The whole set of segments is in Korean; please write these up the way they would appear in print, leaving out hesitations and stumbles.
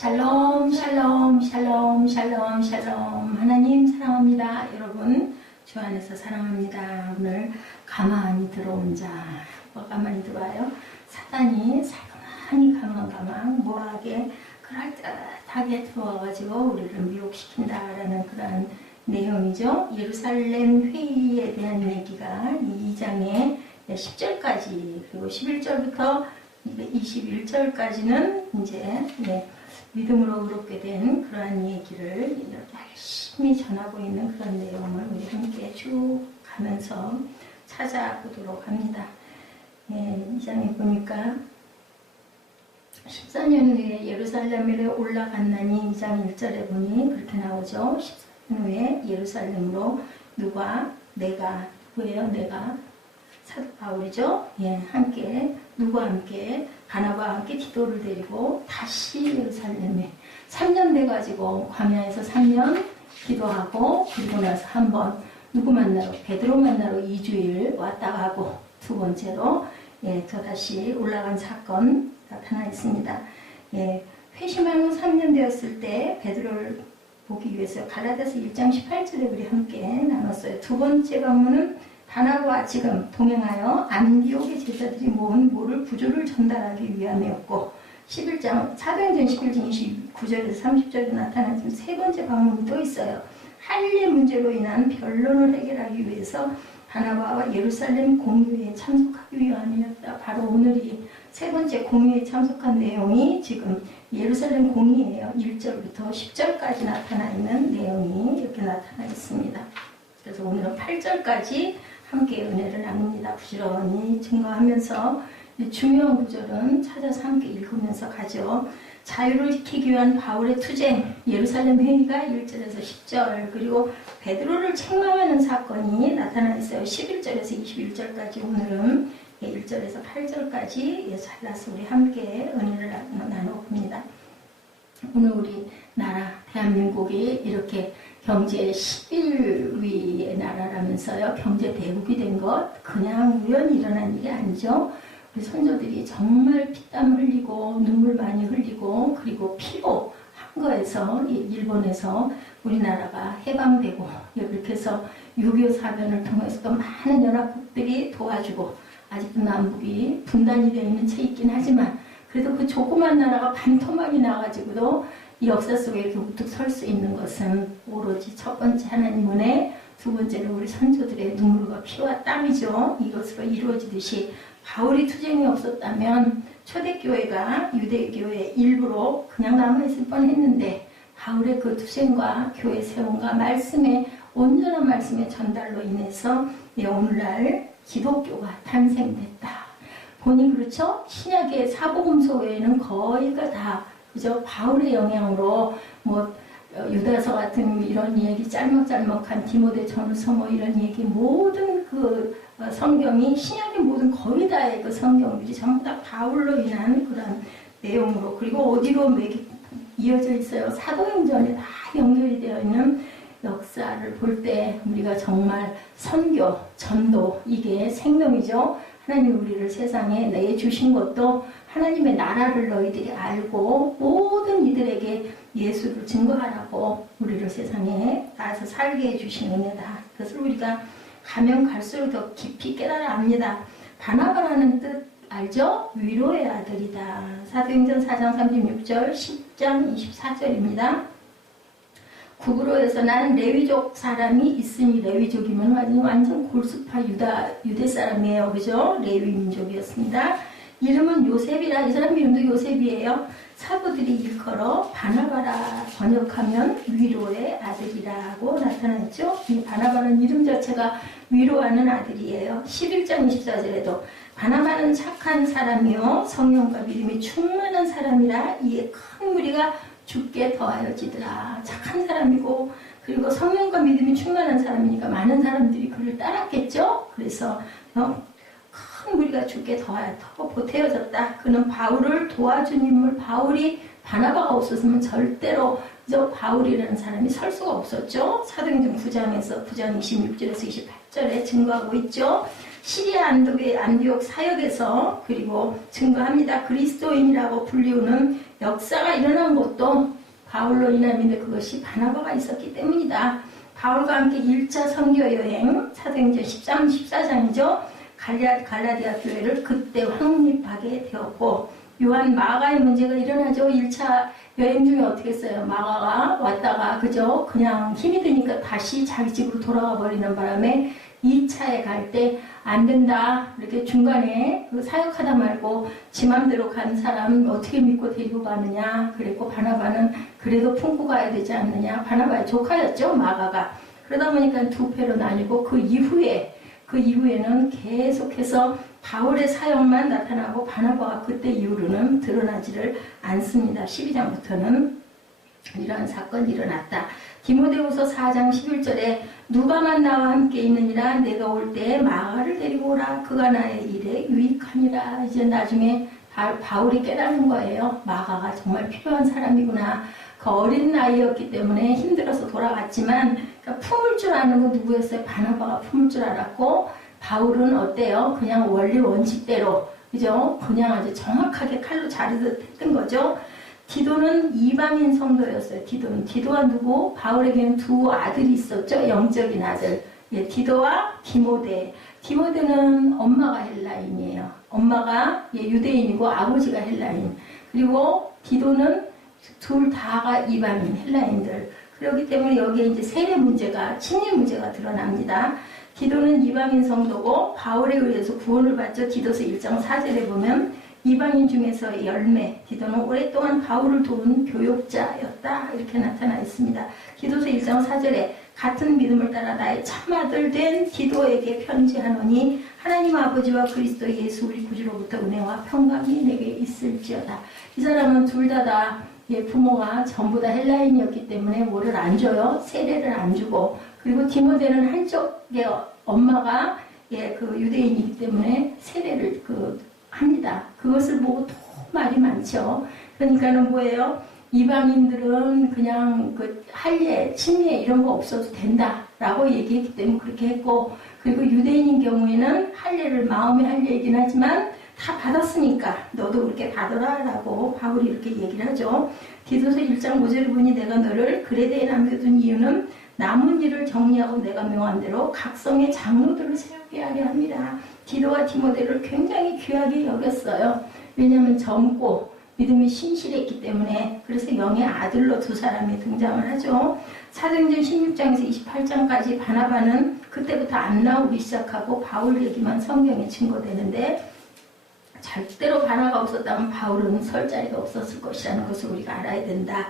샬롬 샬롬 샬롬 샬롬 샬롬. 하나님 사랑합니다. 여러분 주 안에서 사랑합니다. 오늘 가만히 들어온 자, 가만히 들어와요. 사단이 살그만히 가만 모하게 그럴듯하게 들어와가지고 우리를 미혹시킨다라는 그런 내용이죠. 예루살렘 회의에 대한 얘기가 2장의 10절까지 그리고 11절부터 21절까지는 이제 믿음으로 의롭게 된 그러한 얘기를 열심히 전하고 있는 그런 내용을 우리 함께 쭉 가면서 찾아보도록 합니다. 이 장에 보니까 14년 후에 예루살렘에 올라갔나니 2장 1절에 보니 그렇게 나오죠. 14년 후에 예루살렘으로 내가 누구예요? 내가 사도 바울이죠. 함께 누구와 함께 바나바와 함께 디도를 데리고 다시 예루살렘에 3년 돼가지고 광야에서 3년 기도하고 그리고 나서 한번 누구 만나러 베드로 만나러 2주일 왔다 가고 두 번째로 또다시 올라간 사건 나타나 있습니다. 회심한 후 3년 되었을 때 베드로를 보기 위해서 갈라디아서 1장 18절에 우리 함께 나눴어요. 두 번째 방문은 바나바와 지금 동행하여 안디옥의 제자들이 모은 모를 구조를 전달하기 위함이었고 11장 사도행전 11장 29절에서 30절에 나타나는 세 번째 방문이 또 있어요. 할례 문제로 인한 변론을 해결하기 위해서 바나바와 예루살렘 공유회에 참석하기 위함이었다. 바로 오늘이 세 번째 공유회에 참석한 내용이 지금 예루살렘 공유회예요. 1절부터 10절까지 나타나 있는 내용이 이렇게 나타나 있습니다. 그래서 오늘은 8절까지 함께 은혜를 나눕니다. 부지런히 증거하면서 중요한 구절은 찾아서 함께 읽으면서 가죠. 자유를 지키기 위한 바울의 투쟁, 예루살렘 회의가 1절에서 10절, 그리고 베드로를 책망하는 사건이 나타나 있어요. 11절에서 21절까지 오늘은 1절에서 8절까지 잘라서 우리 함께 은혜를 나눠봅니다. 오늘 우리 나라 대한민국이 이렇게 경제 11위의 나라라면서요. 경제 대국이 된 것 그냥 우연히 일어난 일이 아니죠. 우리 선조들이 정말 피땀 흘리고 눈물 많이 흘리고 그리고 피로한 거에서 일본에서 우리나라가 해방되고 이렇게 해서 6.25 사변을 통해서 또 많은 연합국들이 도와주고 아직도 남북이 분단이 되어 있는 채 있긴 하지만 그래도 그 조그만 나라가 반토막이 나가지고도 이 역사 속에 이렇게 우뚝 설 수 있는 것은 오로지 첫 번째 하나님 은혜, 두 번째는 우리 선조들의 눈물과 피와 땀이죠. 이것으로 이루어지듯이 바울이 투쟁이 없었다면 초대교회가 유대교회 일부로 그냥 남아있을 뻔했는데 바울의 그 투쟁과 교회 세움과 말씀의 온전한 말씀의 전달로 인해서 오늘날 기독교가 탄생됐다. 보니 그렇죠? 신약의 사복음서 외에는 거의가 다 그죠? 바울의 영향으로 유다서 같은 이런 얘기 짤막짤막한 디모데 전후서 이런 얘기 모든 그 성경이 신약의 모든 거의 다의 그 성경들이 전부 다 바울로 인한 그런 내용으로 그리고 어디로 이어져 있어요. 사도행전에 다 연결이 되어 있는 역사를 볼 때 우리가 정말 선교, 전도 이게 생명이죠. 하나님 우리를 세상에 내주신 것도 하나님의 나라를 너희들이 알고 모든 이들에게 예수를 증거하라고 우리를 세상에 나와서 살게 해주신 은혜다. 그것을 우리가 가면 갈수록 더 깊이 깨달아 압니다. 바나바라는 뜻 알죠? 위로의 아들이다. 사도행전 4장 36절 10장 24절입니다. 구브로에서 난 레위족 사람이 있으니 레위족이면 완전 골수파 유대 사람이에요. 그죠? 레위 민족이었습니다. 이름은 요셉이라 이 사람 이름도 요셉이에요. 사도들이 일컬어 바나바라 번역하면 위로의 아들이라고 나타났죠. 이 바나바는 이름 자체가 위로하는 아들이에요. 11장 24절에도 바나바는 착한 사람이요 성령과 믿음이 충만한 사람이라 이에 큰 무리가 죽게 더하여지더라. 착한 사람이고 그리고 성령과 믿음이 충만한 사람이니까 많은 사람들이 그를 따랐겠죠. 그래서 큰 무리가 죽게 더 보태어졌다. 그는 바울을 도와준 인물 바울이 바나바가 없었으면 절대로 바울이라는 사람이 설 수가 없었죠. 사도행전 9장에서 9장 26절에서 28절에 증거하고 있죠. 시리아 안디옥 사역에서 그리고 증거합니다. 그리스도인이라고 불리우는 역사가 일어난 것도 바울로 인함인데 그것이 바나바가 있었기 때문이다. 바울과 함께 1차 선교여행 사도행전 13, 14장이죠. 갈라디아 교회를 그때 확립하게 되었고 요한 마가의 문제가 일어나죠. 1차 여행 중에 어떻게 했어요? 마가가 왔다가 그죠? 그냥 힘이 드니까 다시 자기 집으로 돌아가 버리는 바람에 2차에 갈 때 안 된다. 이렇게 중간에 그 사역하다 말고 지 맘대로 간 사람 어떻게 믿고 데리고 가느냐. 그랬고 바나바는 그래도 품고 가야 되지 않느냐. 바나바의 조카였죠. 마가가. 그러다 보니까 두 패로 나뉘고 그 이후에는 계속해서 바울의 사역만 나타나고 바나바가 그때 이후로는 드러나지를 않습니다. 12장부터는 이러한 사건이 일어났다. 디모데후서 4장 11절에 누가만 나와 함께 있느니라 내가 올 때 마가를 데리고 오라 그가 나의 일에 유익하니라. 이제 나중에 바울이 깨닫는 거예요. 마가가 정말 필요한 사람이구나. 그 어린 나이였기 때문에 힘들어서 돌아갔지만 그러니까 품을 줄 아는 건 누구였어요? 바나바가 품을 줄 알았고 바울은 어때요? 그냥 원리 원칙대로 그죠? 그냥 아주 정확하게 칼로 자르듯 했던 거죠. 디도는 이방인 성도였어요. 디도가 누구? 바울에게는 두 아들이 있었죠. 영적인 아들. 예, 디도와 디모데. 디모데는 엄마가 헬라인이에요. 엄마가 유대인이고 아버지가 헬라인. 그리고 디도는 둘 다가 이방인 헬라인들. 그렇기 때문에 여기에 이제 세례 문제가 친일 문제가 드러납니다. 디도는 이방인 성도고 바울에 의해서 구원을 받죠. 디도서 1장 4절에 보면 이방인 중에서의 열매, 디도는 오랫동안 바울을 도운 교역자였다. 이렇게 나타나 있습니다. 디도서 1장 4절에 같은 믿음을 따라 나의 참아들 된 디도에게 편지하노니 하나님 아버지와 그리스도 예수 우리 구주로부터 은혜와 평강이 내게 있을지어다. 이 사람은 둘 다 부모가 전부 다 헬라인이었기 때문에 뭐를 안 줘요. 세례를 안 주고 그리고 디모데는 한쪽에 엄마가 그 유대인이기 때문에 세례를 합니다. 그것을 보고 더 말이 많죠. 그러니까는 뭐예요? 이방인들은 그냥 할례, 침례 이런 거 없어도 된다라고 얘기했기 때문에 그렇게 했고 그리고 유대인인 경우에는 할례를 마음의 할례이긴 하지만 다 받았으니까 너도 그렇게 받아라라고 바울이 이렇게 얘기를 하죠. 디도서 1장 5절을 보니 내가 너를 그레데에 남겨둔 이유는 남은 일을 정리하고 내가 명한 대로 각성의 장로들을 세우게 하려 합니다. 디도와 디모데를 굉장히 귀하게 여겼어요. 왜냐하면 젊고 믿음이 신실했기 때문에 그래서 영의 아들로 두 사람이 등장을 하죠. 사도행전 16장에서 28장까지 바나바는 그때부터 안 나오기 시작하고 바울 얘기만 성경에 증거되는데 절대로 바나바가 없었다면 바울은 설 자리가 없었을 것이라는 것을 우리가 알아야 된다.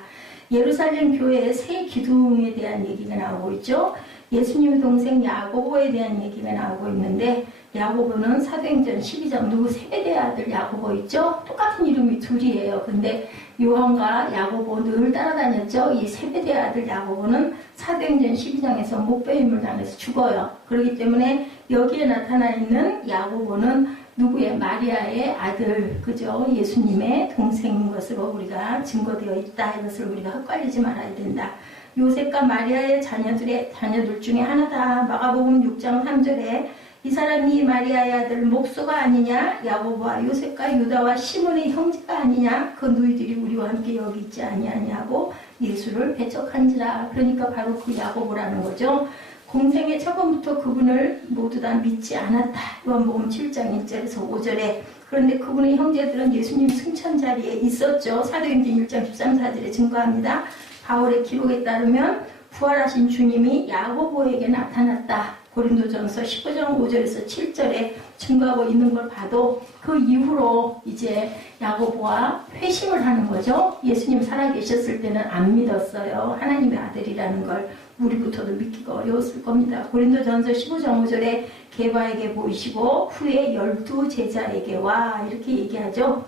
예루살렘 교회의 새 기둥에 대한 얘기가 나오고 있죠. 예수님 동생 야고보에 대한 얘기가 나오고 있는데 야고보는 사도행전 12장 누구 세베대의 아들 야고보 있죠? 똑같은 이름이 둘이에요. 근데 요한과 야고보 늘 따라다녔죠. 이 세베대의 아들 야고보는 사도행전 12장에서 목배임을 당해서 죽어요. 그렇기 때문에 여기에 나타나 있는 야고보는 누구의 마리아의 아들, 그죠? 예수님의 동생인 것으로 우리가 증거되어 있다. 이것을 우리가 헛갈리지 말아야 된다. 요셉과 마리아의 자녀들 중에 하나다. 마가복음 6장 3절에 이 사람이 마리아의 아들 목수가 아니냐? 야고보와 요셉과 유다와 시몬의 형제가 아니냐? 그 누이들이 우리와 함께 여기 있지 아니하냐고 예수를 배척한지라. 그러니까 바로 그 야고보라는 거죠. 공생의 처음부터 그분을 모두 다 믿지 않았다. 요한복음 7장 1절에서 5절에. 그런데 그분의 형제들은 예수님 승천 자리에 있었죠. 사도행전 1장 13, 14절에 증거합니다. 바울의 기록에 따르면 부활하신 주님이 야고보에게 나타났다. 고린도전서 15장 5절에서 7절에 증거하고 있는 걸 봐도 그 이후로 이제 야고보와 회심을 하는 거죠. 예수님 살아계셨을 때는 안 믿었어요. 하나님의 아들이라는 걸 우리부터도 믿기가 어려웠을 겁니다. 고린도전서 15장 5절에 게바에게 보이시고 후에 12 제자에게 와 이렇게 얘기하죠.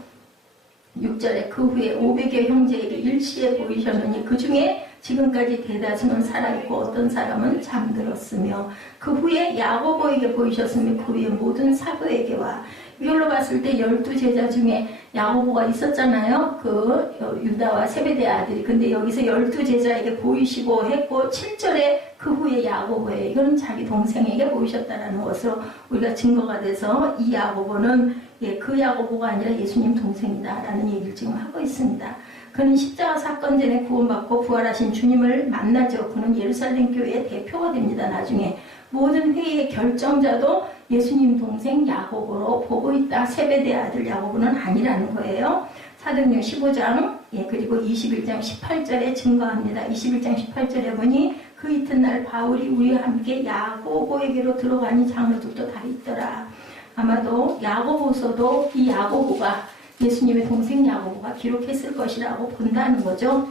6절에 그 후에 500여 형제에게 일시에 보이셨느니 그 중에 지금까지 대다수는 살아있고 어떤 사람은 잠들었으며 그 후에 야고보에게 보이셨으며 그 후에 모든 사도에게 와. 이걸로 봤을 때 12 제자 중에 야고보가 있었잖아요. 그 유다와 세베대의 아들이. 근데 여기서 12 제자에게 보이시고 했고 7절에 그 후에 야고보에 이건 자기 동생에게 보이셨다라는 것으로 우리가 증거가 돼서 이 야고보는 그 야고보가 아니라 예수님 동생이다라는 얘기를 지금 하고 있습니다. 그는 십자가 사건 전에 구원받고 부활하신 주님을 만나죠. 그는 예루살렘 교회의 대표가 됩니다. 나중에 모든 회의의 결정자도 예수님 동생 야고보로 보고 있다. 세베대 아들 야고보는 아니라는 거예요. 사도행전 15장 그리고 21장 18절에 증거합니다. 21장 18절에 보니 그 이튿날 바울이 우리와 함께 야고보에게로 들어가니 장로들도 다 있더라. 아마도 야고보서도 이 야고보가 예수님의 동생 야고보가 기록했을 것이라고 본다는 거죠.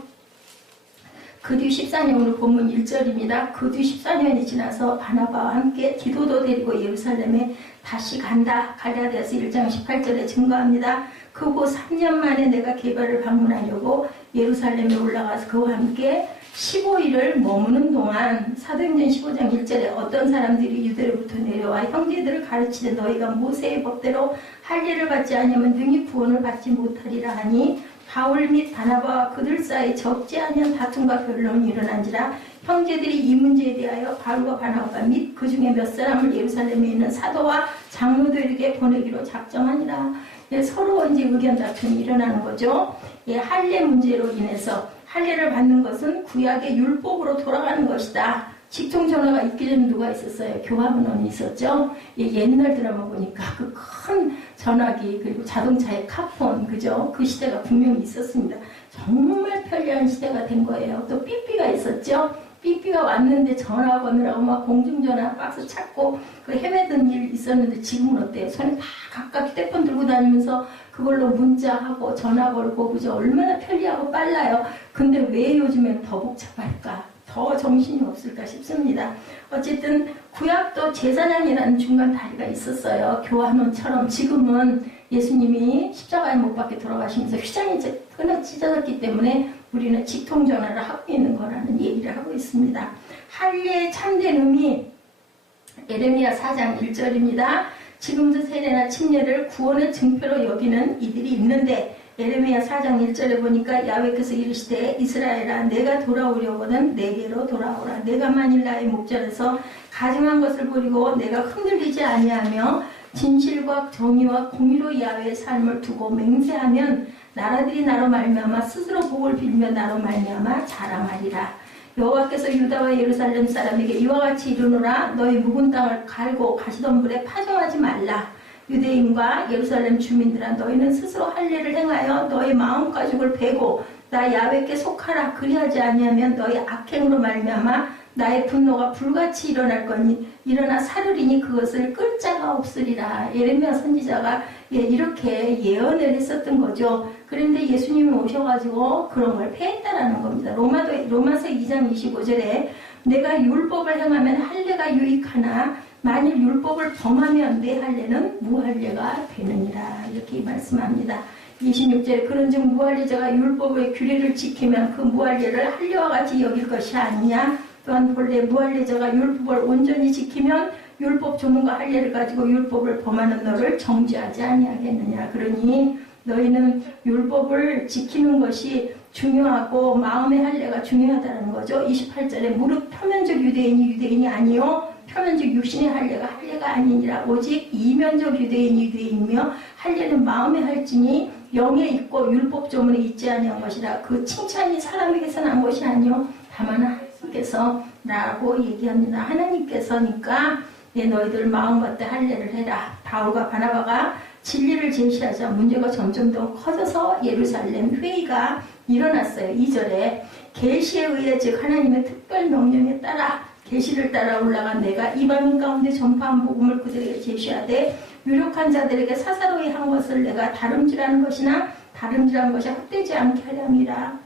그 뒤 14년으로 본문 1절입니다. 그 뒤 14년이 지나서 바나바와 함께 디도도 데리고 예루살렘에 다시 간다. 갈라디아서 1장 18절에 증거합니다. 그 후 3년 만에 내가 게바를 방문하려고 예루살렘에 올라가서 그와 함께 15일을 머무는 동안 사도행전 15장 1절에 어떤 사람들이 유대로부터 내려와 형제들을 가르치되 너희가 모세의 법대로 할례를 받지 아니하면 능히 구원을 받지 못하리라 하니 바울 및 바나바와 그들 사이 적지 않은 다툼과 변론이 일어난지라 형제들이 이 문제에 대하여 바울과 바나바 및 그 중에 몇 사람을 예루살렘에 있는 사도와 장로들에게 보내기로 작정하니라. 서로 이제 의견 다툼이 일어나는 거죠. 할례 문제로 인해서 할례를 받는 것은 구약의 율법으로 돌아가는 것이다. 직통 전화가 있기 전에 누가 있었어요? 교화문헌이 있었죠. 옛날 드라마 보니까 그 큰 전화기 그리고 자동차의 카폰 그죠? 그 시대가 분명히 있었습니다. 정말 편리한 시대가 된 거예요. 또 삐삐가 있었죠. 삐삐가 왔는데 전화 거느라고 막 공중전화 박스 찾고 그 헤매던 일 있었는데 지금은 어때요? 손에 다 각각 휴대폰 들고 다니면서 그걸로 문자하고 전화 걸고 그죠? 얼마나 편리하고 빨라요. 근데 왜 요즘엔 더 복잡할까? 더 정신이 없을까 싶습니다. 어쨌든 구약도 제사장이라는 중간 다리가 있었어요. 교환원처럼 지금은 예수님이 십자가에 못 박혀 돌아가시면서 휘장이 끊어 찢어졌기 때문에 우리는 직통전화를 하고 있는 거라는 얘기를 하고 있습니다. 할례의 참된 의미 에레미야 4장 1절입니다. 지금도 세례나 침례를 구원의 증표로 여기는 이들이 있는데 에레미야 4장 1절에 보니까 야훼께서 이르시되 이스라엘아 내가 돌아오려거든 내게로 돌아오라. 내가 만일 나의 목전에서 가증한 것을 버리고 내가 흔들리지 아니하며 진실과 정의와 공의로 야훼의 삶을 두고 맹세하면 나라들이 나로 말미암아 스스로 복을 빌며 나로 말미암아 자랑하리라. 여호와께서 유다와 예루살렘 사람에게 이와 같이 이르노라. 너희 묵은 땅을 갈고 가시던 물에 파종하지 말라. 유대인과 예루살렘 주민들아 너희는 스스로 할례를 행하여 너희 마음가죽을 베고 나 야훼께 속하라. 그리하지 아니하면 너희 악행으로 말미암아 나의 분노가 불같이 일어날 거니 일어나 사르리니 그것을 끌 자가 없으리라. 예레미야 선지자가 이렇게 예언을 했었던 거죠. 그런데 예수님이 오셔가지고 그런 걸 폐했다라는 겁니다. 로마서 2장 25절에 내가 율법을 행하면 할례가 유익하나 만일 율법을 범하면 내 할례는 무할례가 되느니라. 이렇게 말씀합니다. 26절에 그런즉 무할례자가 율법의 규례를 지키면 그 무할례를 할례와 같이 여길 것이 아니냐. 또한 본래 무할례자가 율법을 온전히 지키면 율법 조문과 할례를 가지고 율법을 범하는 너를 정죄하지 아니하겠느냐. 그러니 너희는 율법을 지키는 것이 중요하고 마음의 할례가 중요하다는 거죠. 28절에 무릇 표면적 유대인이 유대인이 아니요 표면적 육신의 할례가 할례가 아니니라. 오직 이면적 유대인이 유대인이며 할례는 마음에 할지니 영에 있고 율법 조문에 있지 아니한 것이라. 그 칭찬이 사람에게서 난 것이 아니요 다만 하나님께서 라고 얘기합니다. 하나님께서니까 너희들 마음밭에 할례를 해라. 바울과 바나바가 진리를 제시하자 문제가 점점 더 커져서 예루살렘 회의가 일어났어요. 2절에 계시에 의해 즉 하나님의 특별 명령에 따라 계시를 따라 올라간 내가 이방인 가운데 전파한 복음을 그들에게 제시하되 유력한 자들에게 사사로이 한 것을 내가 다름질하는 것이나 다름질한 것이 헛되지 않게 하렵니다.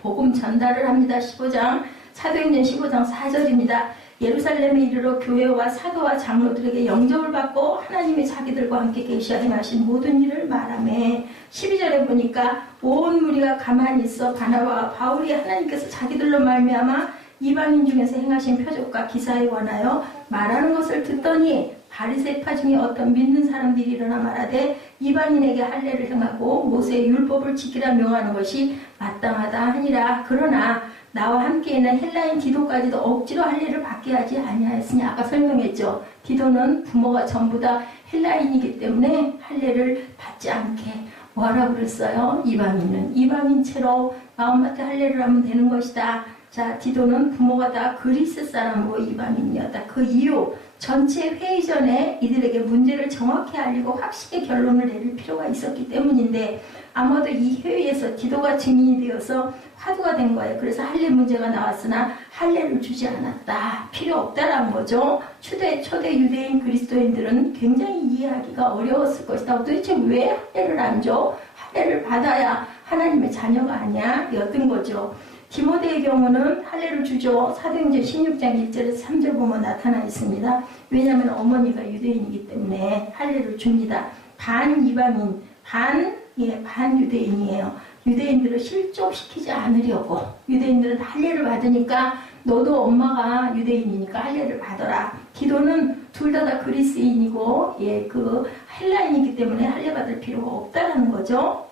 복음 전달을 합니다. 15장 사도행전 15장 4절입니다. 예루살렘에 이르러 교회와 사도와 장로들에게 영접을 받고 하나님이 자기들과 함께 계시하 행하신 모든 일을 말하매 12절에 보니까 온 무리가 가만히 있어 바나바와 바울이 하나님께서 자기들로 말미암아 이방인 중에서 행하신 표적과 기사에 관하여 말하는 것을 듣더니 바리새파 중에 어떤 믿는 사람들이 일어나 말하되 이방인에게 할례를 행하고 모세의 율법을 지키라 명하는 것이 마땅하다 하니라. 그러나 나와 함께 있는 헬라인 디도까지도 억지로 할례를 받게 하지 아니하였으니 아까 설명했죠. 디도는 부모가 전부 다 헬라인이기 때문에 할례를 받지 않게 뭐하라 그랬어요? 이방인은 이방인체로 마음밭에 할례를 하면 되는 것이다. 자, 디도는 부모가 다 그리스 사람으로 이방인이었다. 그 이유, 전체 회의 전에 이들에게 문제를 정확히 알리고 확실히 결론을 내릴 필요가 있었기 때문인데 아마도 이 회의에서 디도가 증인이 되어서 화두가 된 거예요. 그래서 할례 문제가 나왔으나 할례를 주지 않았다. 필요 없다라는 거죠. 초대 유대인 그리스도인들은 굉장히 이해하기가 어려웠을 것이다. 도대체 왜 할례를 안 줘? 할례를 받아야 하나님의 자녀가 아니야? 였던 거죠. 디모데의 경우는 할례를 주죠. 사도행전 16장 1절에서 3절 보면 나타나 있습니다. 왜냐하면 어머니가 유대인이기 때문에 할례를 줍니다. 반 이방인, 반 유대인이에요. 유대인들을 실족시키지 않으려고. 유대인들은 할례를 받으니까 너도 엄마가 유대인이니까 할례를 받아라. 디도는 둘 다 그리스인이고 그 헬라인이기 때문에 할례 받을 필요가 없다라는 거죠.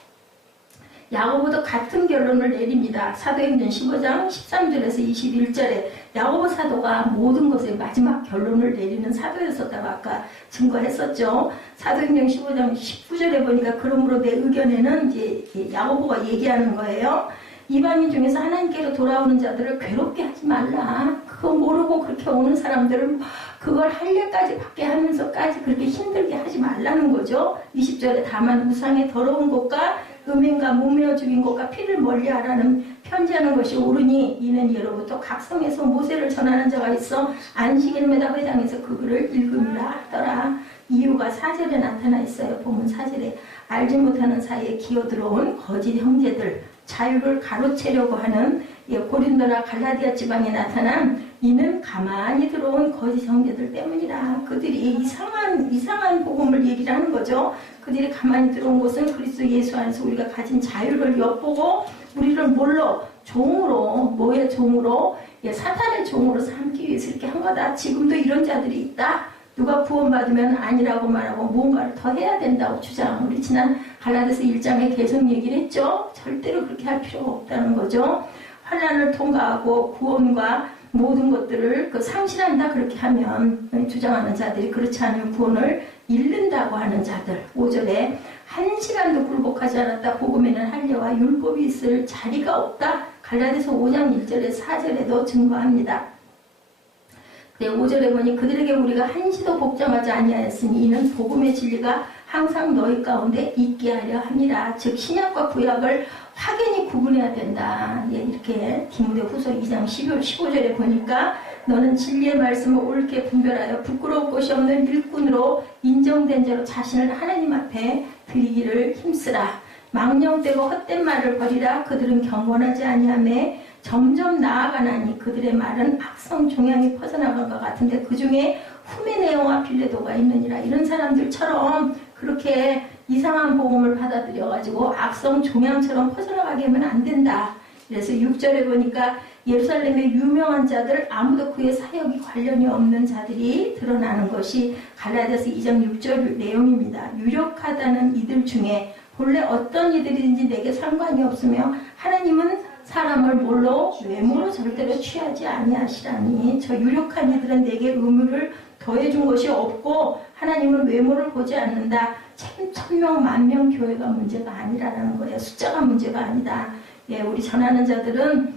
야고보도 같은 결론을 내립니다. 사도행전 15장 13절에서 21절에 야고보 사도가 모든 것의 마지막 결론을 내리는 사도였었다고 아까 증거했었죠. 사도행전 15장 19절에 보니까 그러므로 내 의견에는 이제 야고보가 얘기하는 거예요. 이방인 중에서 하나님께로 돌아오는 자들을 괴롭게 하지 말라. 그거 모르고 그렇게 오는 사람들은 그걸 할례까지 받게 하면서까지 그렇게 힘들게 하지 말라는 거죠. 20절에 다만 우상의 더러운 것과 음행과 목매어 죽인 것과 피를 멀리하라는 편지하는 것이 옳으니 이는 예로부터 각성에서 모세를 전하는 자가 있어 안식일마다 회당에서 그 글을 읽음이라 하더라. 이유가 4절에 나타나 있어요. 본문 4절에 알지 못하는 사이에 기어들어온 거짓 형제들, 자유를 가로채려고 하는 고린도나 갈라디아 지방에 나타난 이는 가만히 들어온 거짓 형제들 때문이라. 그들이 이상한 복음을 얘기를 하는 거죠. 그들이 가만히 들어온 것은 그리스도 예수 안에서 우리가 가진 자유를 엿보고 우리를 뭘로? 종으로, 뭐의 종으로? 사탄의 종으로 삼기 위해서 이렇게 한 거다. 지금도 이런 자들이 있다. 누가 구원받으면 아니라고 말하고 뭔가를 더 해야 된다고 주장. 우리 지난 갈라디아서 1장에 계속 얘기를 했죠. 절대로 그렇게 할 필요가 없다는 거죠. 환난을 통과하고 구원과 모든 것들을 상실한다 그렇게 하면 주장하는 자들이 그렇지 않으면 구원을 잃는다고 하는 자들. 5절에 한 시간도 굴복하지 않았다. 복음에는 할례와 율법이 있을 자리가 없다. 갈라디아서 5장 1절에 4절에도 증거합니다. 5절에 보니 그들에게 우리가 한시도 복종하지 아니하였으니 이는 복음의 진리가 항상 너희 가운데 있게 하려 함이라. 즉 신약과 구약을 확연히 구분해야 된다. 이렇게 디모데후서 2장 15절에 보니까 너는 진리의 말씀을 옳게 분별하여 부끄러울 것이 없는 일꾼으로 인정된 자로 자신을 하나님 앞에 드리기를 힘쓰라. 망령되고 헛된 말을 버리라. 그들은 경건하지 아니하며 점점 나아가나니 그들의 말은 악성 종양이 퍼져나간 것 같은데 그 중에 후메네오와 빌레도가 있느니라. 이런 사람들처럼 그렇게 이상한 복음을 받아들여가지고 악성 종양처럼 퍼져나가게 하면 안 된다. 그래서 6절에 보니까 예루살렘의 유명한 자들 아무도 그의 사역이 관련이 없는 자들이 드러나는 것이 갈라디아서 2장 6절 내용입니다. 유력하다는 이들 중에 본래 어떤 이들이든지 내게 상관이 없으며 하나님은 사람을 뭘로? 외모로 절대로 취하지 아니하시라니. 저 유력한 이들은 내게 의무를 더해준 것이 없고 하나님은 외모를 보지 않는다. 1000명, 10,000명 교회가 문제가 아니라는 거예요. 숫자가 문제가 아니다. 우리 전하는 자들은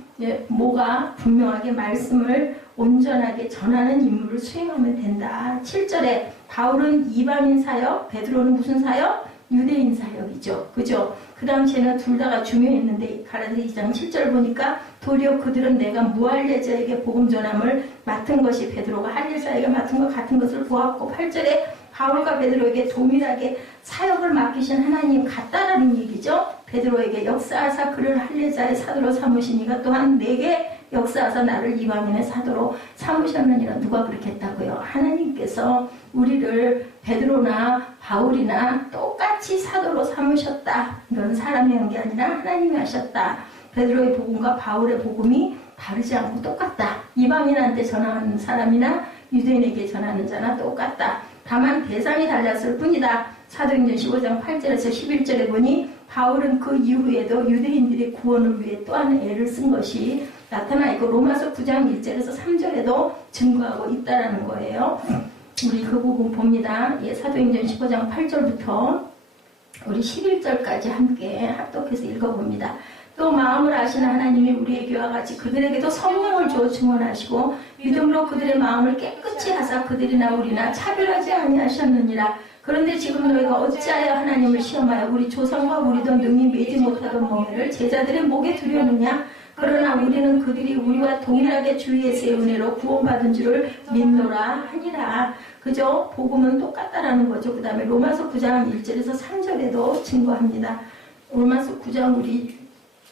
뭐가 분명하게 말씀을 온전하게 전하는 임무를 수행하면 된다. 7절에 바울은 이방인 사역, 베드로는 무슨 사역? 유대인 사역이죠. 그죠? 그 당시에는 둘 다가 중요했는데 갈라디아 2장 7절 보니까 도리어 그들은 내가 무할례자에게 복음 전함을 맡은 것이 베드로가 할례자에게 맡은 것 같은 것을 보았고 8절에 바울과 베드로에게 동일하게 사역을 맡기신 하나님 같다라는 얘기죠. 베드로에게 역사하사 그를 할례자의 사도로 삼으시니가 또한 내게 역사하사 나를 이방인의 사도로 삼으셨느니라. 누가 그렇게 했다고요? 하나님께서 우리를 베드로나 바울이나 똑같이 사도로 삼으셨다. 이건 사람이 한 게 아니라 하나님이 하셨다. 베드로의 복음과 바울의 복음이 다르지 않고 똑같다. 이방인한테 전하는 사람이나 유대인에게 전하는 자나 똑같다. 다만 대상이 달랐을 뿐이다. 사도행전 15장 8절에서 11절에 보니 바울은 그 이후에도 유대인들의 구원을 위해 또한 애를 쓴 것이 나타나 있고 로마서 9장 1절에서 3절에도 증거하고 있다라는 거예요. 우리 그 부분 봅니다. 사도행전 15장 8절부터 우리 11절까지 함께 합독해서 읽어봅니다. 또 마음을 아시는 하나님이 우리에게와 같이 그들에게도 성령을 주어 증언하시고 믿음으로 그들의 마음을 깨끗이 하사 그들이나 우리나 차별하지 아니하셨느니라. 그런데 지금 너희가 어찌하여 하나님을 시험하여 우리 조상과 우리도 능히 매지 못하던 멍에를 제자들의 목에 두려느냐. 그러나 우리는 그들이 우리와 동일하게 주위에서의 은혜로 구원받은 줄을 믿노라 하니라. 그죠? 복음은 똑같다라는 거죠. 그 다음에 로마서 9장 1절에서 3절에도 증거합니다. 로마서 9장 우리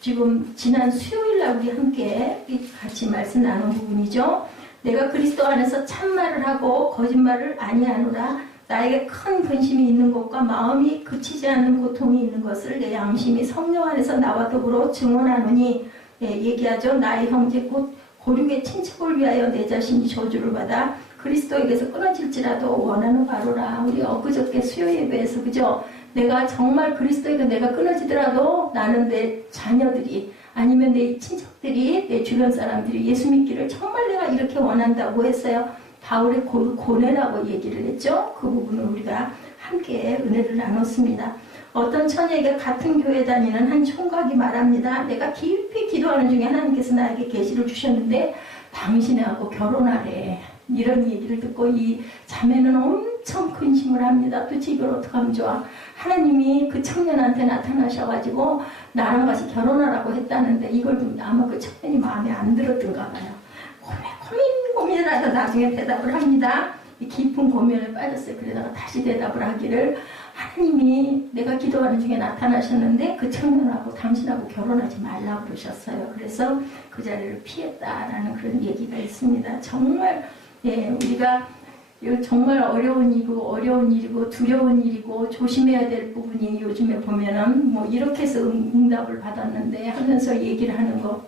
지금 지난 수요일날 우리 함께 같이 말씀 나눈 부분이죠. 내가 그리스도 안에서 참말을 하고 거짓말을 아니하노라. 나에게 큰 근심이 있는 것과 마음이 그치지 않는 고통이 있는 것을 내 양심이 성령 안에서 나와 더불어 증언하노니, 얘기하죠. 나의 형제 곧 고륙의 친척을 위하여 내 자신이 저주를 받아 그리스도에게서 끊어질지라도 원하는 바로라. 우리 엊그저께 수요 예배에서 그죠? 내가 정말 그리스도에게 내가 끊어지더라도 나는 내 자녀들이 아니면 내 친척들이 내 주변 사람들이 예수 믿기를 정말 내가 이렇게 원한다고 했어요. 바울의 고뇌라고 얘기를 했죠. 그 부분을 우리가 함께 은혜를 나눴습니다. 어떤 처녀에게 같은 교회 다니는 한 총각이 말합니다. 내가 깊이 기도하는 중에 하나님께서 나에게 계시를 주셨는데 당신하고 결혼하래. 이런 얘기를 듣고 이 자매는 엄청 근심을 합니다. 도대체 이걸 어떻게 하면 좋아? 하나님이 그 청년한테 나타나셔가지고 나랑 같이 결혼하라고 했다는데 이걸 아마 그 청년이 마음에 안 들었던가 봐요. 고민을 하다 나중에 대답을 합니다. 깊은 고민에 빠졌어요. 그러다가 다시 대답을 하기를, 하나님이 내가 기도하는 중에 나타나셨는데 그 청년하고 당신하고 결혼하지 말라고 그러셨어요. 그래서 그 자리를 피했다라는 그런 얘기가 있습니다. 정말 우리가 정말 어려운 일이고 두려운 일이고 조심해야 될 부분이 요즘에 보면은 뭐 이렇게 해서 응답을 받았는데 하면서 얘기를 하는 거.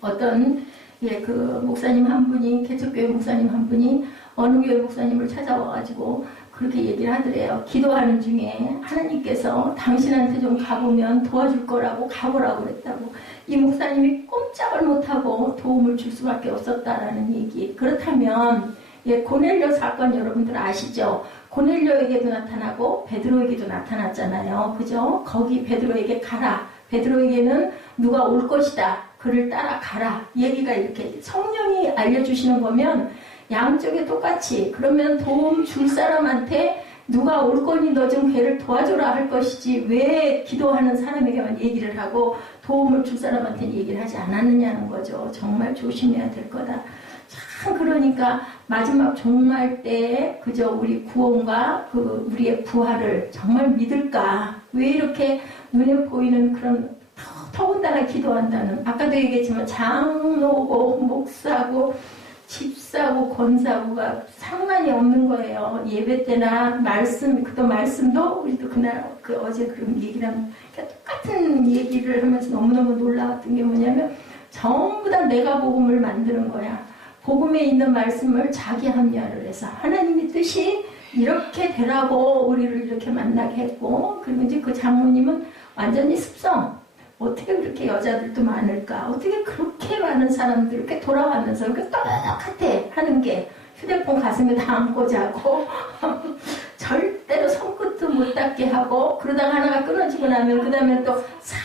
어떤 그 목사님 한 분이, 개척교회 목사님 한 분이 어느 교회 목사님을 찾아와가지고 그렇게 얘기를 하더래요. 기도하는 중에 하나님께서 당신한테 좀 가보면 도와줄 거라고 가보라고 그랬다고. 이 목사님이 꼼짝을 못하고 도움을 줄 수밖에 없었다라는 얘기. 그렇다면 고넬료 사건 여러분들 아시죠? 고넬료에게도 나타나고 베드로에게도 나타났잖아요. 그죠? 거기 베드로에게 가라. 베드로에게는 누가 올 것이다. 그를 따라가라. 얘기가 이렇게 성령이 알려주시는 거면 양쪽에 똑같이, 그러면 도움 줄 사람한테 누가 올 거니 너 좀 걔를 도와줘라 할 것이지 왜 기도하는 사람에게만 얘기를 하고 도움을 줄 사람한테는 얘기를 하지 않았느냐는 거죠. 정말 조심해야 될 거다. 참 그러니까 마지막 종말 때 그저 우리 구원과 그 우리의 부활을 정말 믿을까? 왜 이렇게 눈에 보이는 그런 더군다나 기도한다는, 아까도 얘기했지만 장로고 목사고 집사고 권사고가 상관이 없는 거예요. 예배 때나 말씀, 또 말씀도 우리도 그날 어제 그런 얘기랑 똑같은 얘기를 하면서 너무너무 놀라웠던 게 뭐냐면 전부 다 내가 복음을 만드는 거야. 복음에 있는 말씀을 자기 합리화를 해서 하나님의 뜻이 이렇게 되라고 우리를 이렇게 만나게 했고, 그리고 이제 그 장모님은 완전히 습성. 어떻게 그렇게 여자들도 많을까? 어떻게 그렇게 많은 사람들 이렇게 돌아가면서 이렇게 똑같아 하는 게 휴대폰 가슴에 다 안고 자고 절대로 손끝도 못 닿게 하고, 그러다가 하나가 끊어지고 나면 그 다음에 또 싹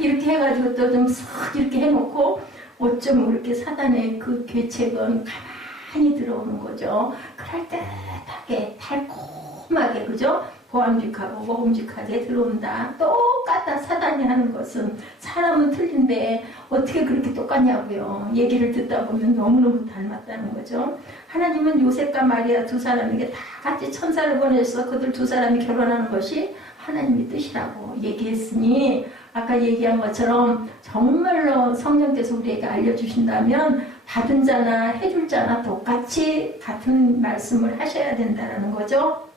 이렇게 해가지고 또 좀 싹 이렇게 해놓고 어쩜 이렇게 사단의 그 계책은 가만히 들어오는 거죠. 그럴듯하게 달콤하게 그죠? 보암직하고 먹음직하게 들어온다. 똑같다. 사단이 하는 것은. 사람은 틀린데 어떻게 그렇게 똑같냐고요. 얘기를 듣다 보면 너무너무 닮았다는 거죠. 하나님은 요셉과 마리아 두 사람에게 다 같이 천사를 보내서 그들 두 사람이 결혼하는 것이 하나님의 뜻이라고 얘기했으니, 아까 얘기한 것처럼 정말로 성령께서 우리에게 알려주신다면 받은 자나 해줄 자나 똑같이 같은 말씀을 하셔야 된다는 거죠.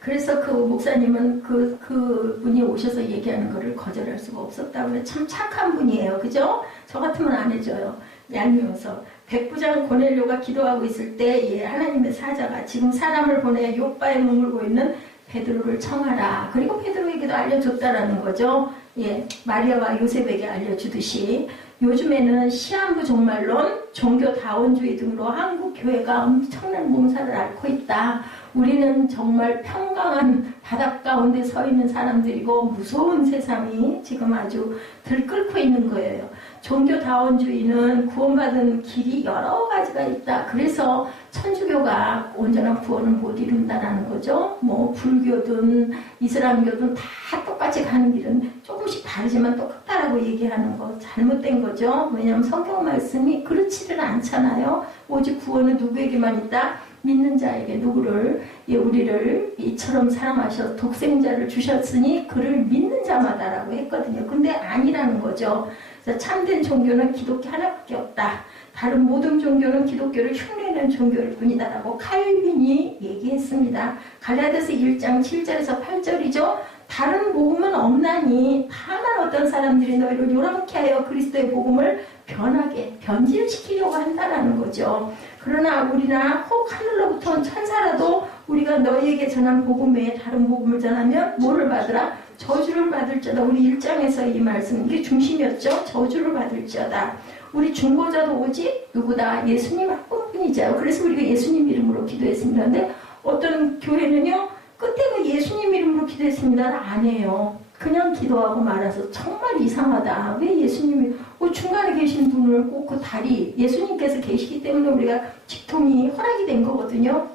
그래서 그 목사님은 그 분이 오셔서 얘기하는 거를 거절할 수가 없었다고. 참 착한 분이에요. 그죠? 저 같으면 안 해줘요. 얄미워서. 백부장 고넬료가 기도하고 있을 때 하나님의 사자가 지금 사람을 보내 욥바에 머물고 있는 베드로를 청하라. 그리고 베드로에게도 알려줬다라는 거죠. 예, 마리아와 요셉에게 알려주듯이 요즘에는 시한부 종말론, 종교다원주의 등으로 한국 교회가 엄청난 몸살을 앓고 있다. 우리는 정말 평강한 바닷 가운데 서 있는 사람들이고 무서운 세상이 지금 아주 들끓고 있는 거예요. 종교다원주의는 구원받은 길이 여러 가지가 있다. 그래서 천주교가 온전한 구원을 못 이룬다라는 거죠. 뭐 불교든 이슬람교든 다 똑같이 가는 길은 조금씩 다르지만 똑같다라고 얘기하는 거 잘못된 거죠. 왜냐하면 성경 말씀이 그렇지를 않잖아요. 오직 구원은 누구에게만 있다? 믿는 자에게 누구를 우리를 이처럼 사랑하셔서 독생자를 주셨으니 그를 믿는 자마다라고 했거든요. 근데 아니라는 거죠. 그래서 참된 종교는 기독교 하나밖에 없다. 다른 모든 종교는 기독교를 흉내내는 종교일 뿐이다라고 칼빈이 얘기했습니다. 갈라디아서 1장 7절에서 8절이죠. 다른 복음은 없나니 다만 어떤 사람들이 너희를 요란케 하여 그리스도의 복음을 변하게 변질시키려고 한다라는 거죠. 그러나 우리나 혹 하늘로부터 온 천사라도 우리가 너희에게 전한 복음 외에 다른 복음을 전하면 뭐를 받으라? 저주를 받을지어다. 우리 1장에서 이 말씀 이게 중심이었죠. 저주를 받을지어다. 우리 중보자도 오직 누구다? 예수님 한 분뿐이죠. 그래서 우리가 예수님 이름으로 기도했습니다. 근데 어떤 교회는요 끝에가 예수님 이름으로 기도했습니다를 안 해요. 그냥 기도하고 말아서 정말 이상하다. 왜 예수님이 중간에 계신 분을 꼭 그 다리 예수님께서 계시기 때문에 우리가 직통이 허락이 된 거거든요.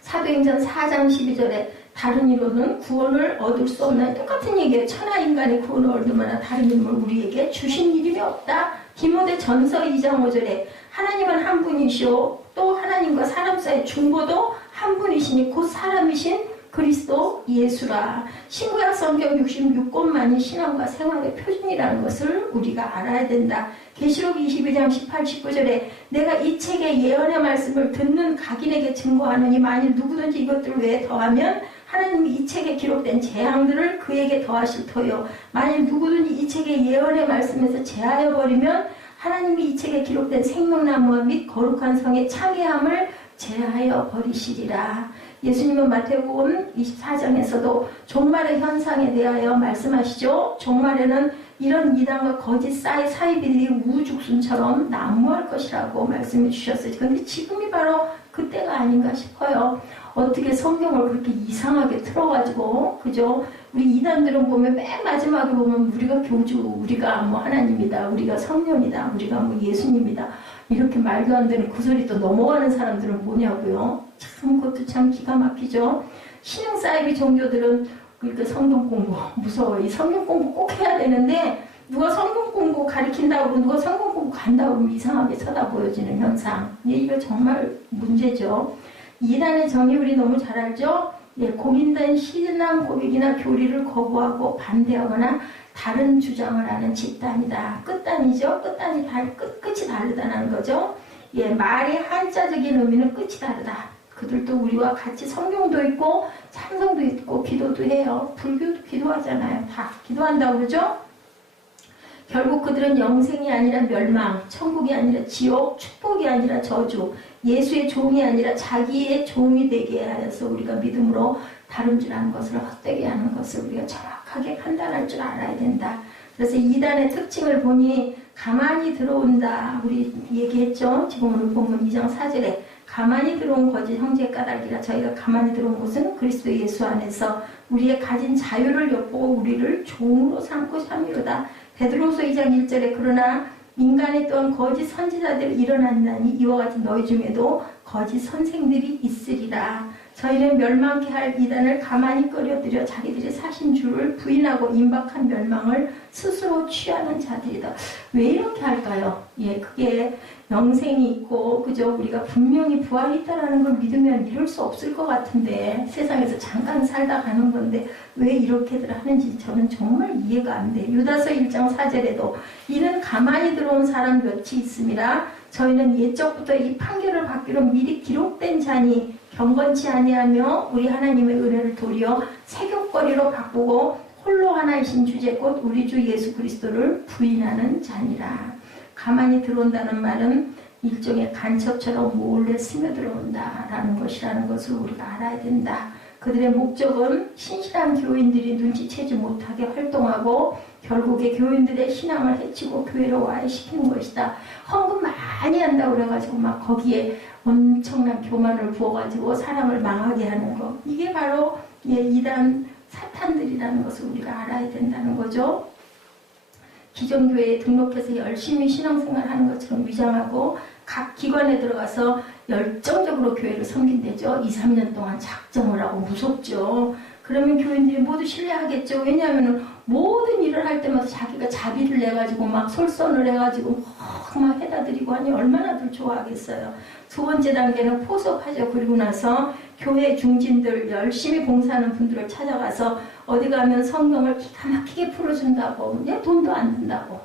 사도행전 4장 12절에 다른 이로는 구원을 얻을 수 없는 똑같은 얘기예요. 천하 인간의 구원을 얻을 만한 다른 이름을 우리에게 주신 이름이 없다. 디모데 전서 2장 5절에 하나님은 한 분이시오. 또 하나님과 사람 사이의 중보도 한 분이시니 곧 사람이신 그리스도 예수라. 신구약 성경 66권만이 신앙과 생활의 표준이라는 것을 우리가 알아야 된다. 계시록 22장 18, 19절에 내가 이 책의 예언의 말씀을 듣는 각인에게 증거하느니 만일 누구든지 이것들 외에 더하면 하나님이 이 책에 기록된 재앙들을 그에게 더하실 터요. 만일 누구든지 이 책의 예언의 말씀에서 제하여 버리면 하나님이 이 책에 기록된 생명나무와 및 거룩한 성의 창의함을 제하여 버리시리라. 예수님은 마태복음 24장에서도 종말의 현상에 대하여 말씀하시죠. 종말에는 이런 이단과 거짓 사이비들이 우죽순처럼 난무할 것이라고 말씀해 주셨어요. 그런데 지금이 바로 그때가 아닌가 싶어요. 어떻게 성경을 그렇게 이상하게 틀어가지고 그죠? 우리 이단들은 보면 맨 마지막에 보면 우리가 교주, 우리가 뭐 하나님이다, 우리가 성령이다, 우리가 뭐 예수님이다 이렇게 말도 안 되는 그 소리 또 넘어가는 사람들은 뭐냐고요? 참 그것도 참 기가 막히죠. 신흥 사이비 종교들은 그러니까 성경 공부 무서워. 이 성경 공부 꼭 해야 되는데 누가 성경 공부 가르친다고 그러고 누가 성경 공부 간다고 그러면 이상하게 쳐다보여지는 현상. 이거 정말 문제죠. 이단의 정의 우리 너무 잘 알죠? 예, 공인된 신앙 고백이나 교리를 거부하고 반대하거나 다른 주장을 하는 집단이다. 끝단이죠. 끝단이 끝이 다르다는 거죠. 예, 말의 한자적인 의미는 끝이 다르다. 그들도 우리와 같이 성경도 있고 찬송도 있고 기도도 해요. 불교도 기도하잖아요. 다 기도한다고 그러죠? 결국 그들은 영생이 아니라 멸망, 천국이 아니라 지옥, 축복이 아니라 저주, 예수의 종이 아니라 자기의 종이 되게 하여서 우리가 믿음으로 다름질하는 것을 헛되게 하는 것을 우리가 정확하게 판단할 줄 알아야 된다. 그래서 이단의 특징을 보니 가만히 들어온다. 우리 얘기했죠. 지금 오늘 본문 2장 4절에 가만히 들어온 거짓 형제 까닭이라. 저희가 가만히 들어온 곳은 그리스도 예수 안에서 우리의 가진 자유를 엿보고 우리를 종으로 삼고자 함이로다. 베드로서 2장 1절에 그러나 인간의 또한 거짓 선지자들이 일어난다니 이와 같은 너희 중에도 거짓 선생들이 있으리라. 저희는 멸망케 할 이단을 가만히 끌어들여 자기들이 사신 주를 부인하고 임박한 멸망을 스스로 취하는 자들이다. 왜 이렇게 할까요? 예, 그게 영생이 있고 그죠? 우리가 분명히 부활이 있다라는 걸 믿으면 이럴 수 없을 것 같은데 세상에서 잠깐 살다 가는 건데 왜 이렇게들 하는지 저는 정말 이해가 안 돼. 유다서 1장 4절에도 이는 가만히 들어온 사람 몇이 있음이라. 저희는 옛적부터 이 판결을 받기로 미리 기록된 자니 경건치 아니하며 우리 하나님의 은혜를 도리어 세교거리로 바꾸고 홀로 하나이신 주제 곧 우리 주 예수 그리스도를 부인하는 자니라. 가만히 들어온다는 말은 일종의 간첩처럼 몰래 스며들어온다라는 것이라는 것을 우리가 알아야 된다. 그들의 목적은 신실한 교인들이 눈치채지 못하게 활동하고 결국에 교인들의 신앙을 해치고 교회를 와해시키는 것이다. 헌금 많이 한다고 그래가지고 막 거기에 엄청난 교만을 부어가지고 사람을 망하게 하는 거. 이게 바로 이단 사탄들이라는 것을 우리가 알아야 된다는 거죠. 기존 교회에 등록해서 열심히 신앙생활하는 것처럼 위장하고 각 기관에 들어가서 열정적으로 교회를 섬긴대죠. 2, 3년 동안 작정을 하고 무섭죠. 그러면 교인들이 모두 신뢰하겠죠. 왜냐하면 모든 일을 할 때마다 자기가 자비를 내가지고 막 솔선을 해가지고 막 해다 드리고 하니 얼마나들 좋아하겠어요. 두 번째 단계는 포섭하죠. 그리고 나서 교회 중진들 열심히 봉사하는 분들을 찾아가서 어디 가면 성경을 기가 막히게 풀어준다고, 내 돈도 안 든다고,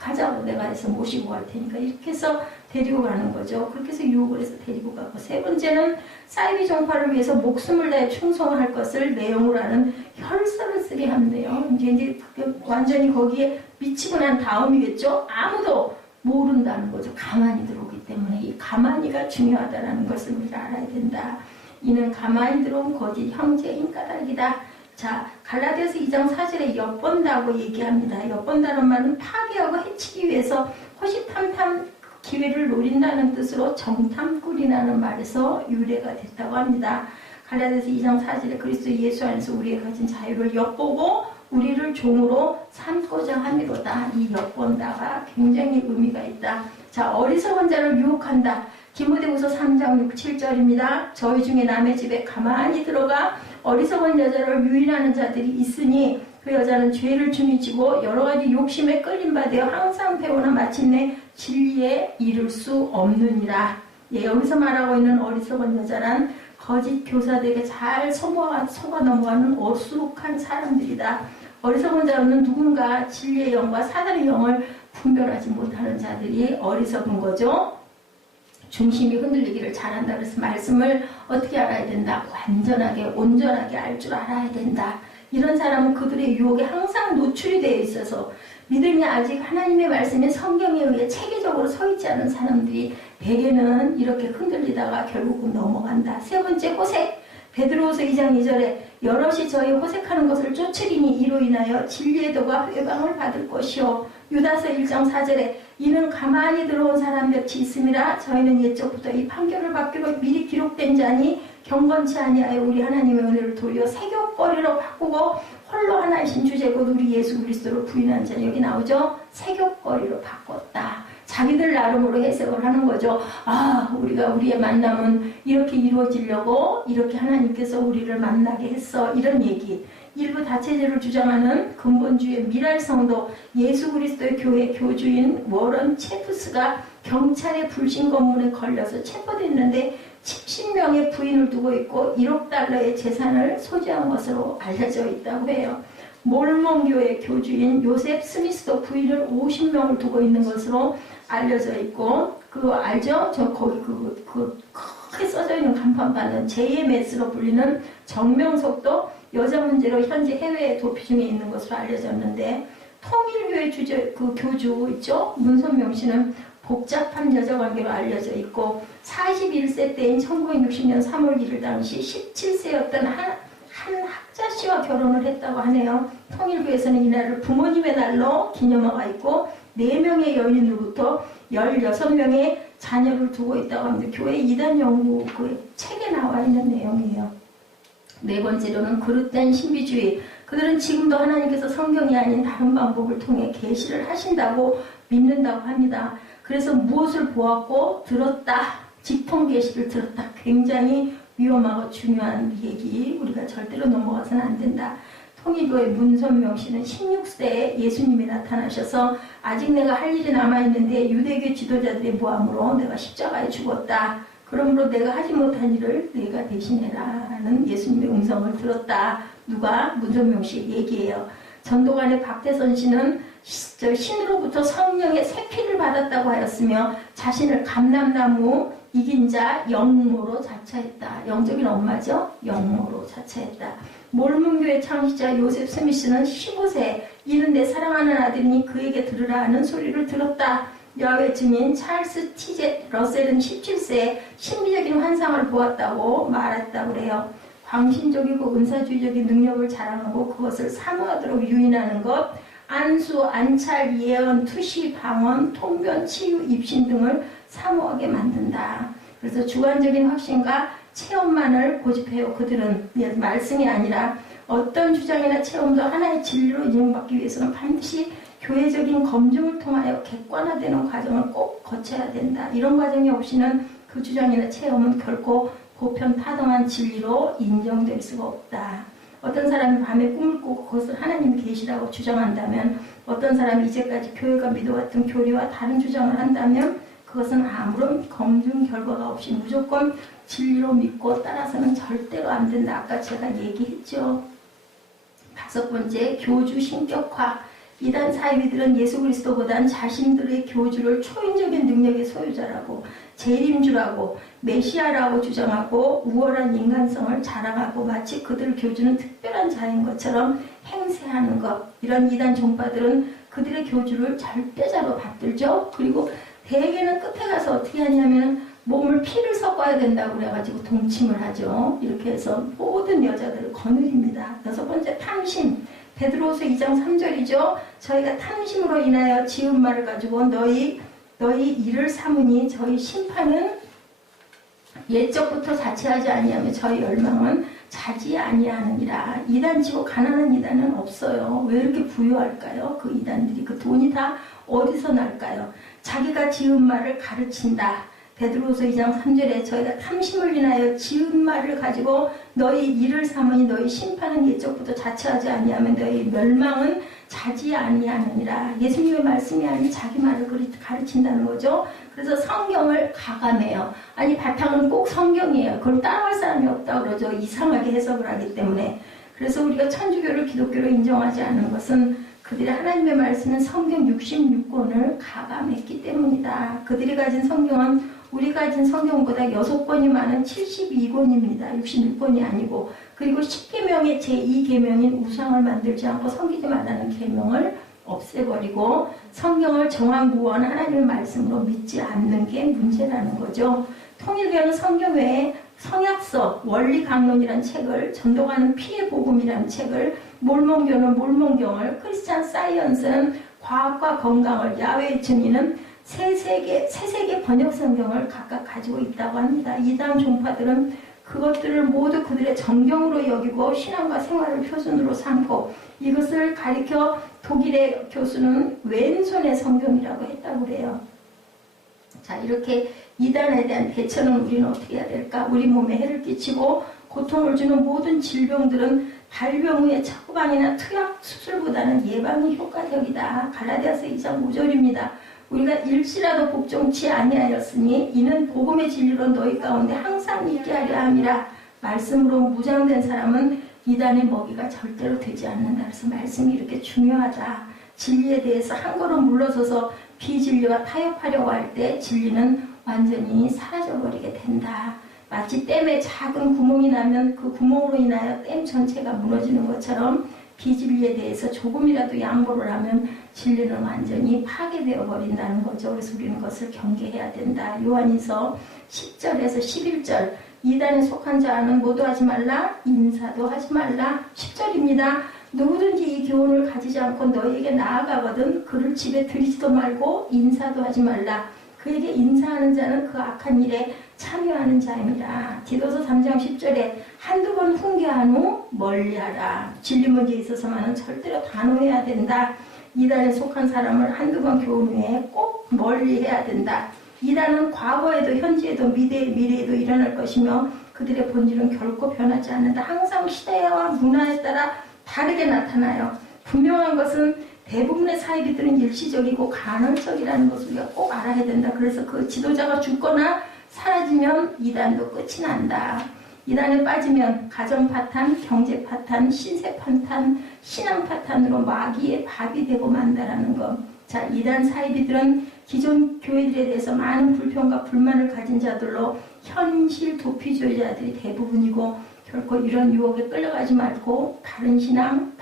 가자고 내가 해서 모시고 갈 테니까 이렇게 해서 데리고 가는 거죠. 그렇게 해서 유혹을 해서 데리고 가고, 세 번째는 사이비 종파를 위해서 목숨을 다해 충성할 것을 내용으로 하는 혈서를 쓰게 한대요. 이제 완전히 거기에 미치고 난 다음이겠죠. 아무도 모른다는 거죠. 가만히 들어오기 때문에 이 가만히가 중요하다는 것을 우리가 알아야 된다. 이는 가만히 들어온 거짓 형제인 까닭이다. 자, 갈라디아서 2장 4절에 엿본다고 얘기합니다. 엿본다는 말은 파괴하고 해치기 위해서 호시탐탐 기회를 노린다는 뜻으로 정탐꾼이라는 말에서 유래가 됐다고 합니다. 갈라디아서 2장 4절에 그리스도 예수 안에서 우리가 가진 자유를 엿보고 우리를 종으로 삼고자 함이로다. 이 엿본다가 굉장히 의미가 있다. 자, 어리석은 자를 유혹한다. 디모데후서 3장 6, 7절입니다. 저희 중에 남의 집에 가만히 들어가 어리석은 여자를 유인하는 자들이 있으니 그 여자는 죄를 중히 지고 여러 가지 욕심에 끌림 받아 항상 배우나 마침내 진리에 이를 수 없느니라. 예, 여기서 말하고 있는 어리석은 여자란 거짓 교사들에게 잘 속아 넘어가는 어수룩한 사람들이다. 어리석은 자는 누군가 진리의 영과 사단의 영을 분별하지 못하는 자들이 어리석은 거죠. 중심이 흔들리기를 잘한다. 그래서 말씀을 어떻게 알아야 된다? 완전하게 온전하게 알 줄 알아야 된다. 이런 사람은 그들의 유혹에 항상 노출이 되어 있어서 믿음이 아직 하나님의 말씀인 성경에 의해 체계적으로 서 있지 않은 사람들이 대개는 이렇게 흔들리다가 결국은 넘어간다. 세 번째, 호색. 베드로후서 2장 2절에 여럿이 저희 호색하는 것을 쫓으리니 이로 인하여 진리의 도가 회방을 받을 것이요. 유다서 1장 4절에 이는 가만히 들어온 사람 몇이 있음이라 저희는 옛적부터 이 판결을 받기로 미리 기록된 자니 경건치 아니하여 우리 하나님의 은혜를 도리어 세교거리로 바꾸고 홀로 하나이신 주제고 우리 예수 그리스도를 부인한 자. 여기 나오죠. 세교거리로 바꿨다. 자기들 나름으로 해석을 하는 거죠. 아, 우리의 만남은 이렇게 이루어지려고 이렇게 하나님께서 우리를 만나게 했어. 이런 얘기. 일부 다체제를 주장하는 근본주의 미랄성도 예수 그리스도의 교회 교주인 워런 체프스가 경찰의 불신 검문에 걸려서 체포됐는데 70명의 부인을 두고 있고 1억 달러의 재산을 소지한 것으로 알려져 있다고 해요. 몰몬교회 교주인 요셉 스미스도 부인을 50명을 두고 있는 것으로 알려져 있고, 그거 알죠? 저 거기 크게 써져 있는 간판판은 JMS로 불리는 정명석도 여자 문제로 현재 해외에 도피 중에 있는 것으로 알려졌는데, 통일교회 교주 있죠? 문선명 씨는 복잡한 여자 관계로 알려져 있고 41세 때인 1960년 3월 1일 당시 17세였던 한 학자 씨와 결혼을 했다고 하네요. 통일교에서는 이날을 부모님의 날로 기념하고 있고 4명의 여인으로부터 16명의 자녀를 두고 있다고 합니다. 교회 이단 연구 그 책에 나와 있는 내용이에요. 네 번째로는 그릇된 신비주의. 그들은 지금도 하나님께서 성경이 아닌 다른 방법을 통해 계시를 하신다고 믿는다고 합니다. 그래서 무엇을 보았고 들었다, 직통 계시를 들었다. 굉장히 위험하고 중요한 얘기. 우리가 절대로 넘어가서는 안 된다. 통일교회 문선명 씨는 16세에 예수님이 나타나셔서 아직 내가 할 일이 남아있는데 유대교 지도자들의 모함으로 내가 십자가에 죽었다. 그러므로 내가 하지 못한 일을 내가 대신해라는 예수님의 음성을 들었다. 누가? 문선명 씨 얘기해요. 전도관의 박태선 씨는 신으로부터 성령의 세피를 받았다고 하였으며 자신을 감람나무 이긴 자 영모로 자처했다. 영적인 엄마죠? 영모로 자처했다. 몰몬교회 창시자 요셉 스미스는 15세 이는 내 사랑하는 아들이니 그에게 들으라 하는 소리를 들었다. 여호와의 증인 찰스 티젯 러셀은 17세에 신비적인 환상을 보았다고 말했다고 그래요. 광신적이고 은사주의적인 능력을 자랑하고 그것을 사모하도록 유인하는 것, 안수, 안찰, 예언, 투시, 방언, 통변, 치유, 입신 등을 사모하게 만든다. 그래서 주관적인 확신과 체험만을 고집해요. 그들은 말씀이 아니라 어떤 주장이나 체험도 하나의 진리로 인정받기 위해서는 반드시 교회적인 검증을 통하여 객관화되는 과정을 꼭 거쳐야 된다. 이런 과정이 없이는 그 주장이나 체험은 결코 보편타당한 진리로 인정될 수가 없다. 어떤 사람이 밤에 꿈을 꾸고 그것을 하나님이 계시라고 주장한다면, 어떤 사람이 이제까지 교회가 믿어왔던 교리와 다른 주장을 한다면 그것은 아무런 검증 결과가 없이 무조건 진리로 믿고 따라서는 절대로 안 된다. 아까 제가 얘기했죠. 5번째, 교주 신격화. 이단 사이비들은 예수 그리스도보단 자신들의 교주를 초인적인 능력의 소유자라고, 재림주라고, 메시아라고 주장하고 우월한 인간성을 자랑하고 마치 그들 교주는 특별한 자인 것처럼 행세하는 것. 이런 이단 종파들은 그들의 교주를 절대자로 받들죠. 그리고 대개는 끝에 가서 어떻게 하냐면 몸을 피를 섞어야 된다고 그래가지고 동침을 하죠. 이렇게 해서 모든 여자들을 거느립니다. 6번째, 탐심. 베드로후서 2장 3절이죠. 저희가 탐심으로 인하여 지은 말을 가지고 너희 일을 삼으니 저희 심판은 옛적부터 자체하지 아니하며 저희 열망은 자지 아니하느니라. 이단치고 가난한 이단은 없어요. 왜 이렇게 부유할까요? 그 이단들이 그 돈이 다 어디서 날까요? 자기가 지은 말을 가르친다. 베드로후서 2장 3절에 저희가 탐심을 인하여 지은 말을 가지고 너희 일을 삼으니 너희 심판은 옛적부터 자처하지 아니하면 너희 멸망은 자지 아니하느니라. 예수님의 말씀이 아닌 자기 말을 가르친다는 거죠. 그래서 성경을 가감해요. 아니 바탕은 꼭 성경이에요. 그걸 따라갈 사람이 없다고 그러죠. 이상하게 해석을 하기 때문에. 그래서 우리가 천주교를 기독교로 인정하지 않는 것은 그들의 하나님의 말씀은 성경 66권을 가감했기 때문이다. 그들이 가진 성경은 우리가 가진 성경보다 6권이 많은 72권입니다. 66권이 아니고. 그리고 10계명의 제2계명인 우상을 만들지 않고 섬기지 말라는 계명을 없애버리고 성경을 정황구원 하나님의 말씀으로 믿지 않는 게 문제라는 거죠. 통일교는 성경 외에 성약서, 원리강론이라는 책을, 전도가는 피의 복음이라는 책을, 몰몬교는 몰몬경을, 크리스찬 사이언스는 과학과 건강을, 야훼의 증인은 세세계 번역 성경을 각각 가지고 있다고 합니다. 이단 종파들은 그것들을 모두 그들의 정경으로 여기고 신앙과 생활을 표준으로 삼고 이것을 가리켜 독일의 교수는 왼손의 성경이라고 했다고 그래요. 자, 이렇게 이단에 대한 대처는 우리는 어떻게 해야 될까? 우리 몸에 해를 끼치고 고통을 주는 모든 질병들은 발병 후의 처방이나 투약 수술보다는 예방이 효과적이다. 갈라디아서 2장 5절입니다. 우리가 일시라도 복종치 아니하였으니 이는 복음의 진리로 너희 가운데 항상 있게 하려 함이라. 말씀으로 무장된 사람은 이단의 먹이가 절대로 되지 않는다. 그래서 말씀이 이렇게 중요하다. 진리에 대해서 한 걸음 물러서서 비진리와 타협하려고 할 때 진리는 완전히 사라져버리게 된다. 마치 댐에 작은 구멍이 나면 그 구멍으로 인하여 댐 전체가 무너지는 것처럼 비진리에 대해서 조금이라도 양보를 하면 진리는 완전히 파괴되어 버린다는 거죠. 그래서 우리는 그것을 경계해야 된다. 요한일서 10절에서 11절 이단에 속한 자는 모두 하지 말라, 인사도 하지 말라. 10절입니다. 누구든지 이 교훈을 가지지 않고 너희에게 나아가거든 그를 집에 들이지도 말고 인사도 하지 말라. 그에게 인사하는 자는 그 악한 일에 참여하는 자입니다. 디도서 3장 10절에 한두 번 훈계한 후 멀리하라. 진리 문제에 있어서만은 절대로 단호해야 된다. 이단에 속한 사람을 한두 번 교훈 후에 꼭 멀리해야 된다. 이단은 과거에도 현재에도 미래에도 일어날 것이며 그들의 본질은 결코 변하지 않는다. 항상 시대와 문화에 따라 다르게 나타나요. 분명한 것은 대부분의 사이비들은 일시적이고 간헐적이라는 것을 우리가 꼭 알아야 된다. 그래서 그 지도자가 죽거나 사라지면 이단도 끝이 난다. 이단에 빠지면 가정 파탄, 경제 파탄, 신세 파탄, 신앙 파탄으로 마귀의 밥이 되고 만다라는 것. 자, 이단 사이비들은 기존 교회들에 대해서 많은 불평과 불만을 가진 자들로 현실 도피주의자들이 대부분이고 결코 이런 유혹에 끌려가지 말고 다른 신앙,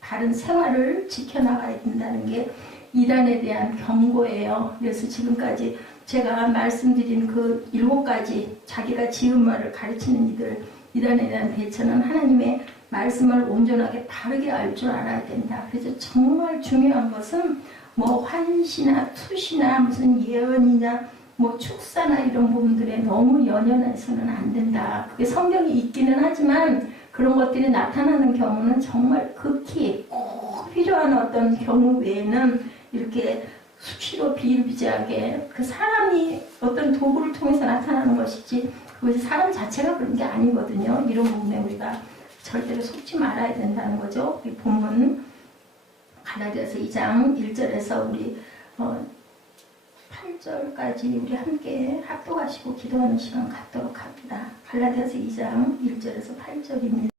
다른 생활을 지켜나가야 된다는 게 이단에 대한 경고예요. 그래서 지금까지 제가 말씀드린 그 7가지 자기가 지은 말을 가르치는 이들 이단에 대한 대처는 하나님의 말씀을 온전하게 바르게 알 줄 알아야 된다. 그래서 정말 중요한 것은 뭐 환시나 투시나 무슨 예언이나 뭐 축사나 이런 부분들에 너무 연연해서는 안 된다. 그게 성경이 있기는 하지만 그런 것들이 나타나는 경우는 정말 극히 꼭 필요한 어떤 경우 외에는 이렇게 수시로 비일비재하게 그 사람이 어떤 도구를 통해서 나타나는 것이지 그것이 사람 자체가 그런 게 아니거든요. 이런 부분에 우리가 절대로 속지 말아야 된다는 거죠. 이 본문 갈라디아서 2장 1절에서 우리 8절까지 우리 함께 합독하시고 기도하는 시간 갖도록 합니다. 갈라디아서 2장 1절에서 8절입니다.